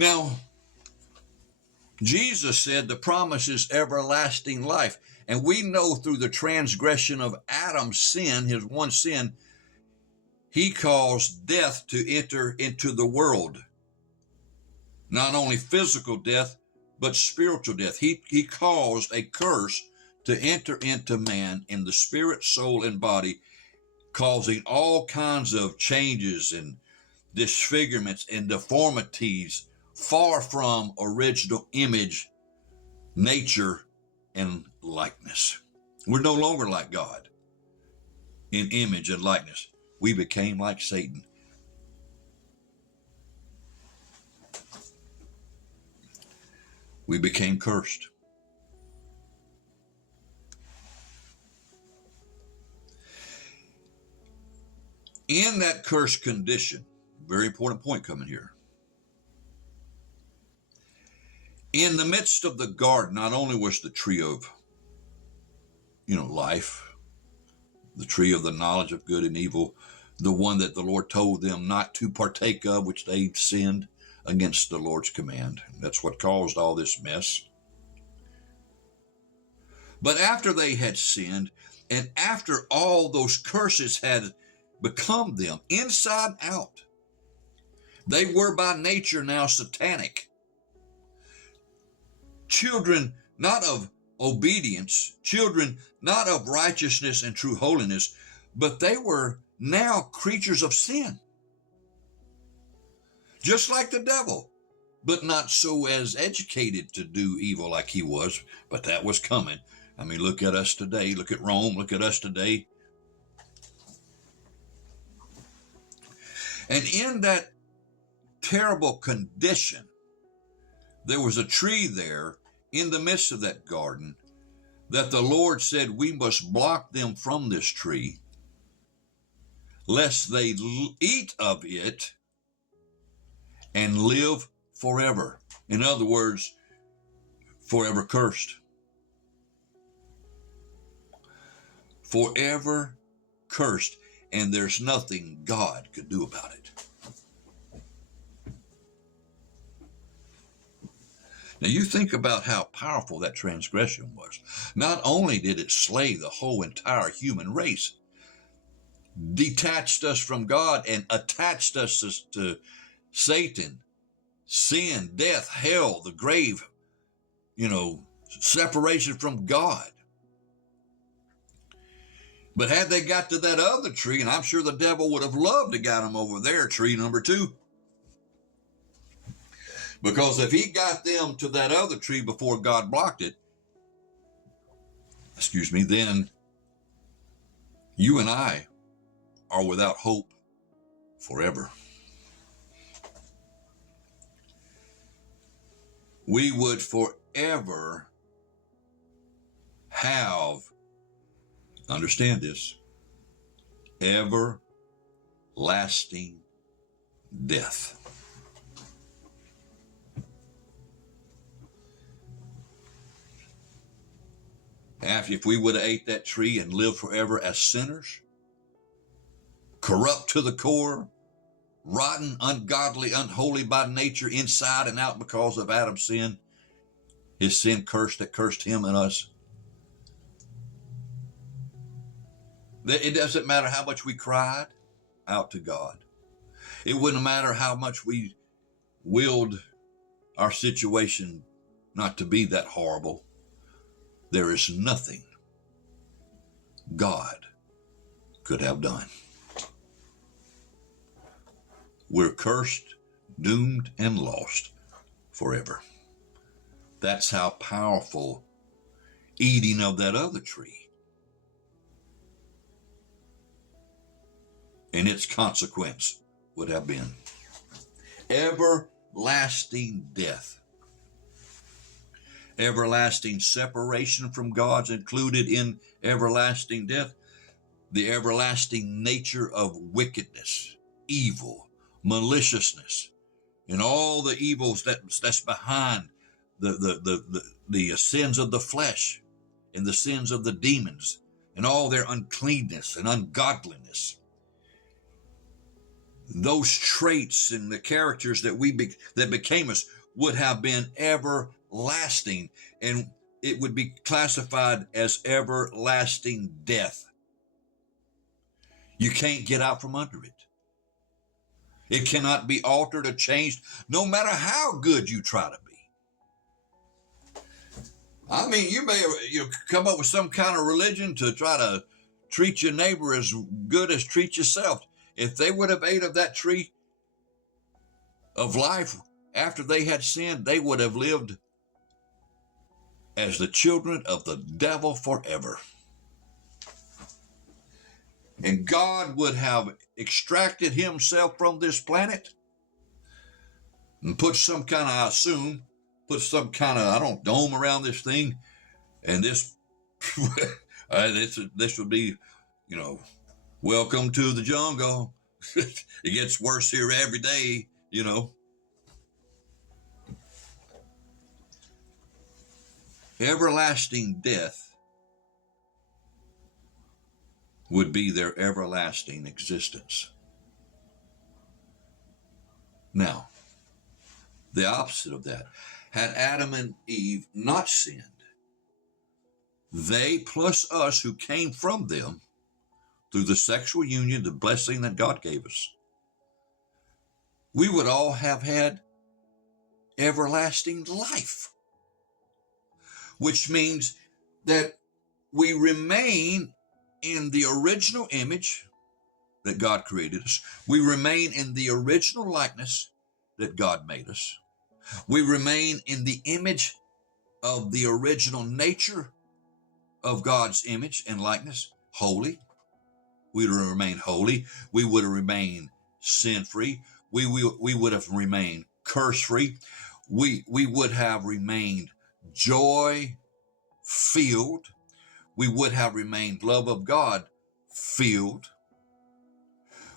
Now, Jesus said the promise is everlasting life. And we know through the transgression of Adam's sin, his one sin, he caused death to enter into the world. Not only physical death, but spiritual death. He caused a curse to enter into man in the spirit, soul, and body, causing all kinds of changes and disfigurements and deformities far from original image, nature, and likeness. We're no longer like God in image and likeness. We became like Satan. We became cursed. In that cursed condition, very important point coming here. In the midst of the garden, not only was the tree of, life, the tree of the knowledge of good and evil, the one that the Lord told them not to partake of, which they sinned against the Lord's command. That's what caused all this mess. But after they had sinned, and after all those curses had become them inside out, they were by nature now satanic. Children not of obedience, children not of righteousness and true holiness, but they were now creatures of sin. Just like the devil, but not so as educated to do evil like he was, but that was coming. I mean, look at us today. Look at Rome. Look at us today. And in that terrible condition, there was a tree there in the midst of that garden that the Lord said we must block them from this tree, lest they eat of it and live forever. In other words, forever cursed. Forever cursed, and there's nothing God could do about it. Now you think about how powerful that transgression was. Not only did it slay the whole entire human race, detached us from God and attached us to Satan, sin, death, hell, the grave, separation from God. But had they got to that other tree, and I'm sure the devil would have loved to got them over there, tree number 2. Because if he got them to that other tree before God blocked it, then you and I are without hope forever. We would forever have, understand this, everlasting death. If we would have ate that tree and lived forever as sinners, corrupt to the core, rotten, ungodly, unholy by nature, inside and out because of Adam's sin, his sin that cursed him and us. It doesn't matter how much we cried out to God. It wouldn't matter how much we willed our situation not to be that horrible. There is nothing God could have done. We're cursed, doomed, and lost forever. That's how powerful eating of that other tree and its consequence would have been. Everlasting death. Everlasting separation from God's included in everlasting death. The everlasting nature of wickedness, evil, maliciousness, and all the evils that's behind the sins of the flesh and the sins of the demons and all their uncleanness and ungodliness. those traits and the characters that that became us would have been everlasting, and it would be classified as everlasting death. You can't get out from under it. It cannot be altered or changed, no matter how good you try to be. I mean, you may come up with some kind of religion to try to treat your neighbor as good as treat yourself. If they would have ate of that tree of life after they had sinned, they would have lived as the children of the devil forever. And God would have extracted himself from this planet and put some kind of, I assume, dome around this thing. And this, this would be, welcome to the jungle. It gets worse here every day, Everlasting death would be their everlasting existence. Now, the opposite of that, had Adam and Eve not sinned, they plus us who came from them through the sexual union, the blessing that God gave us, we would all have had everlasting life, which means that we remain in the original image that God created us. We remain in the original likeness that God made us. We remain in the image of the original nature of God's image and likeness, holy. We would remain holy. We would have remained sin-free. We would have remained curse-free. We would have remained joy-filled. We would have remained love of God filled.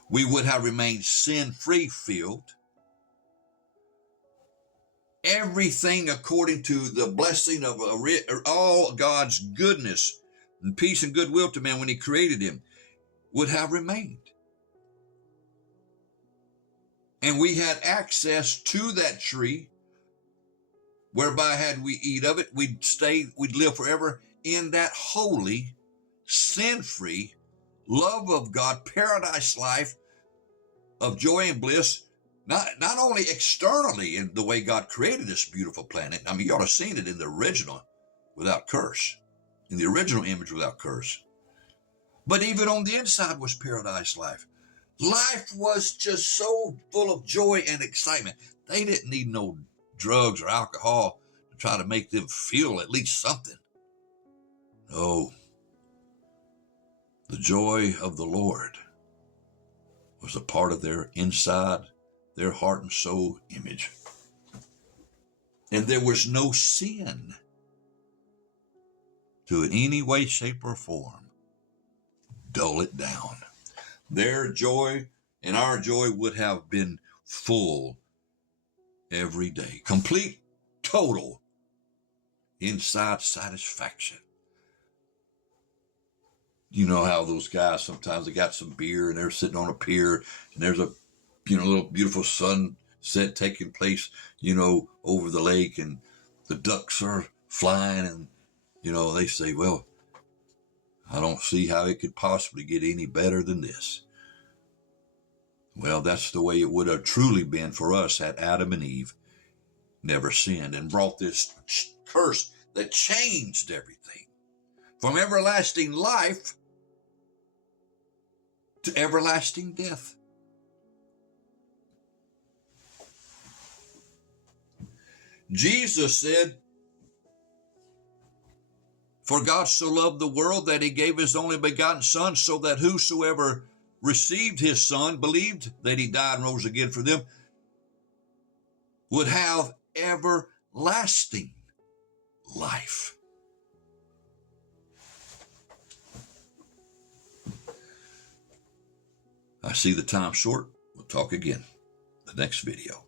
We would have remained sin-free filled. Everything according to the blessing of all God's goodness and peace and goodwill to man when he created him would have remained. And we had access to that tree, whereby had we eat of it, we'd live forever in that holy, sin-free, love of God, paradise life of joy and bliss, not only externally in the way God created this beautiful planet. I mean, you ought to have seen it in the original without curse, in the original image without curse. But even on the inside was paradise life. Life was just so full of joy and excitement. They didn't need no drugs or alcohol to try to make them feel at least something. No. The joy of the Lord was a part of their inside, their heart and soul image. And there was no sin to in any way, shape, or form dull it down. Their joy and our joy would have been full every day. Complete, total, inside satisfaction. You know how those guys, sometimes they got some beer and they're sitting on a pier and there's a, little beautiful sunset taking place, over the lake, and the ducks are flying, and, they say, well, I don't see how it could possibly get any better than this. Well, that's the way it would have truly been for us had Adam and Eve never sinned and brought this curse that changed everything from everlasting life to everlasting death. Jesus said, "For God so loved the world that he gave his only begotten Son, so that whosoever received his Son, believed that he died and rose again for them, would have everlasting life." I see the time short. We'll talk again in the next video.